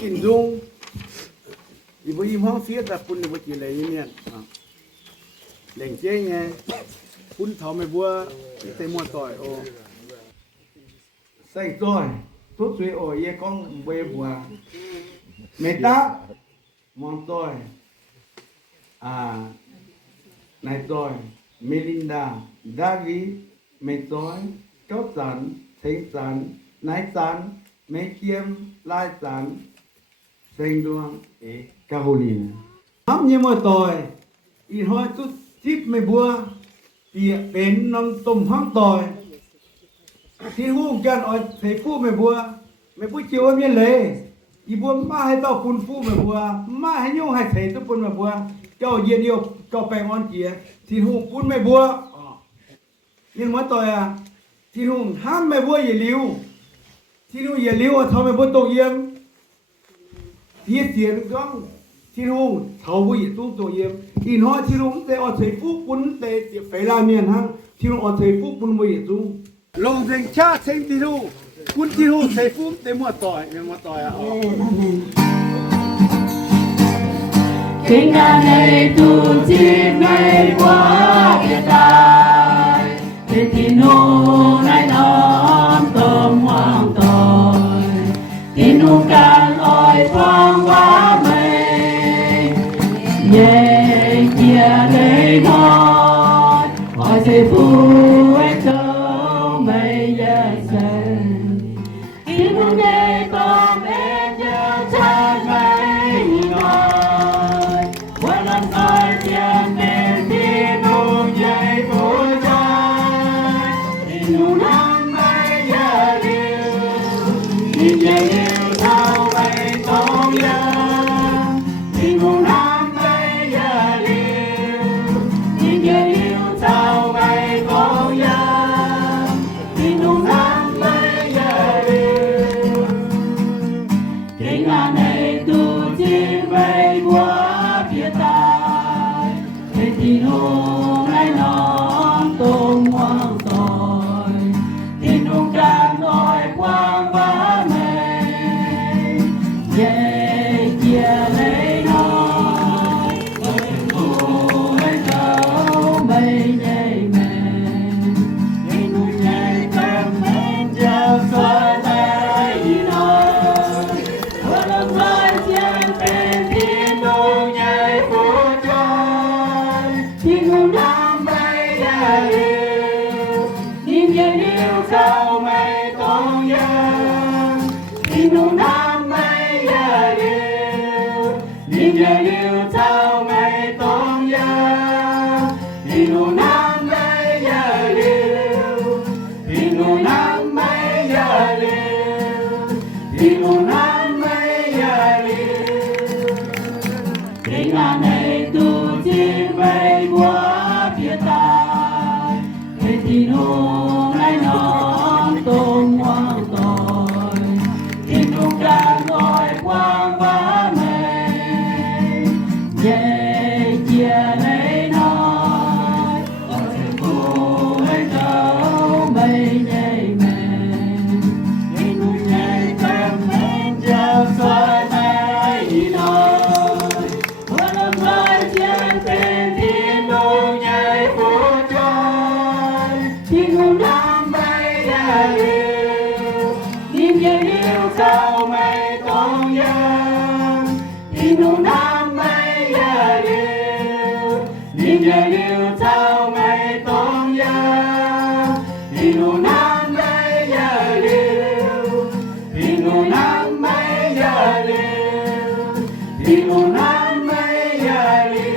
กินดุงอีบ่ยิ้มห้องเสียแต่คุณบ่กินอะไรเนี่ยแหล่งเจ๊ไงคุณเฒ่าไม่บัวเต็มหมดต่อยโอใส่ต่อยทุกสวยโอเยกองเบบัวเมตามองต่อยนายต่อยเมลินดาดาวีเมต่อยเจ้าสันเทงสันนายสันเมเกียมลายสันเซงดวงกาโฮลินทำยังมาต่อยอีหอยทุกทิพไม่บัวเปียเป็นน้ำต้มห้องต่อยที่หูกันอ่อยใส่ฟูไม่บัวไม่พูดเจียวไม่เลยอีบัวมาให้เต้าคุณฟูไม่บัวมาให้ยุ่งให้ใส่ทุกคนไม่บัวเจ้าเย็นเดียวเจ้าแปลงอ่อนเจียที่หูปุ้นไม่บัวยินมาต่อยที่หูห้ามไม่บัวอย่าลิ้วที่หูอย่าลิ้วทำไม่บัวตกเยี่ยมที่เสียทุกครั้งที่หูเท่าบัวอย่าตุ้งตกเยี่ยมอีน้อยที่หูแต่อ่อยใส่ฟูปุ้นแต่ไฟลาเมียนฮังที่หูอ่อยใส่ฟูปุ้นบัวอย่าตุ้งลงเสียงชาเสียงที่หูคุณที่หูใส่ฟูแต่มัวต่อยไม่มัวต่อยKinh an này tu chi ngày qua địa tài, thế thì nu nay đón tôm hoàng tỏi, thì nu can oi quang quá mây, nhẹ chia lấy nói, oi say phu ấy câu mây dây sen, thì nu nhẹ tôm em nhớ chân mây ngồi. Đi